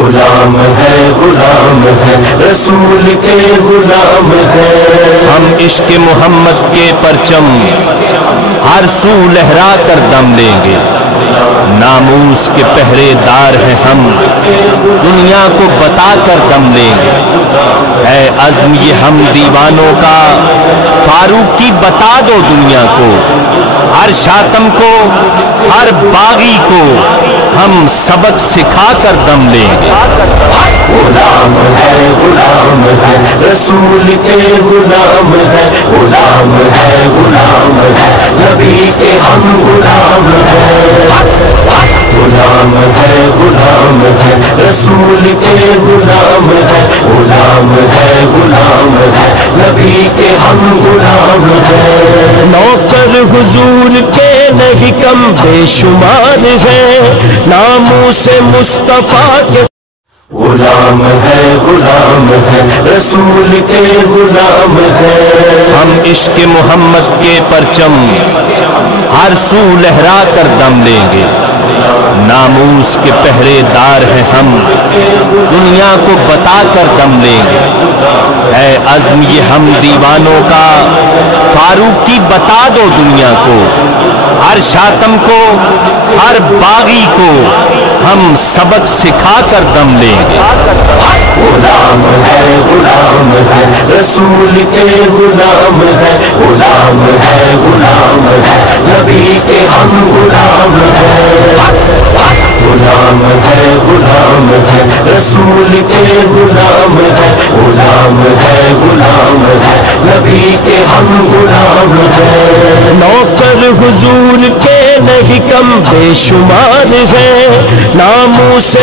غلام ہے رسول کے غلام ہے۔ ہم عشق محمد کے پرچم ہر سو لہرا کر دم لیں گے، ناموس کے پہرے دار ہیں ہم، دنیا کو بتا کر دم لیں گے۔ ہے عزم یہ ہم دیوانوں کا، فاروق کی بتا دو دنیا کو، ہر شاتم کو ہر باغی کو ہم سبق سکھا کر دم لیں گے۔ غلام ہے رسول کے غلام ہے، غلام ہے نبی کے ہم غلام ہے۔ غلام ہے رسول کے غلام ہے، غلام ہے نبی کے ہم غلام ہے۔ نوکر حضور کے نہیں کم بے شمار ہے، ناموس مصطفیٰ کے غلام ہے رسول کے غلام ہے۔ ہم عشق محمد کے پرچم ہر سو لہرا کر دم لیں گے، ناموس کے پہرے دار ہیں ہم، دنیا کو بتا کر دم لیں گے۔ ہے عزم یہ ہم دیوانوں کا، فاروق کی بتا دو دنیا کو، ہر شاتم کو ہر باغی کو ہم سبق سکھا کر دم لیں گے۔ غلام ہے رسول کے غلام ہے، غلام ہے نبی کے ہم غلام ہے۔ غلام ہے رسول کے غلام ہے، غلام ہے نبی کے ہم غلام ہے۔ نوکر حضور کے نہیں کم بے شمار ہے، ناموس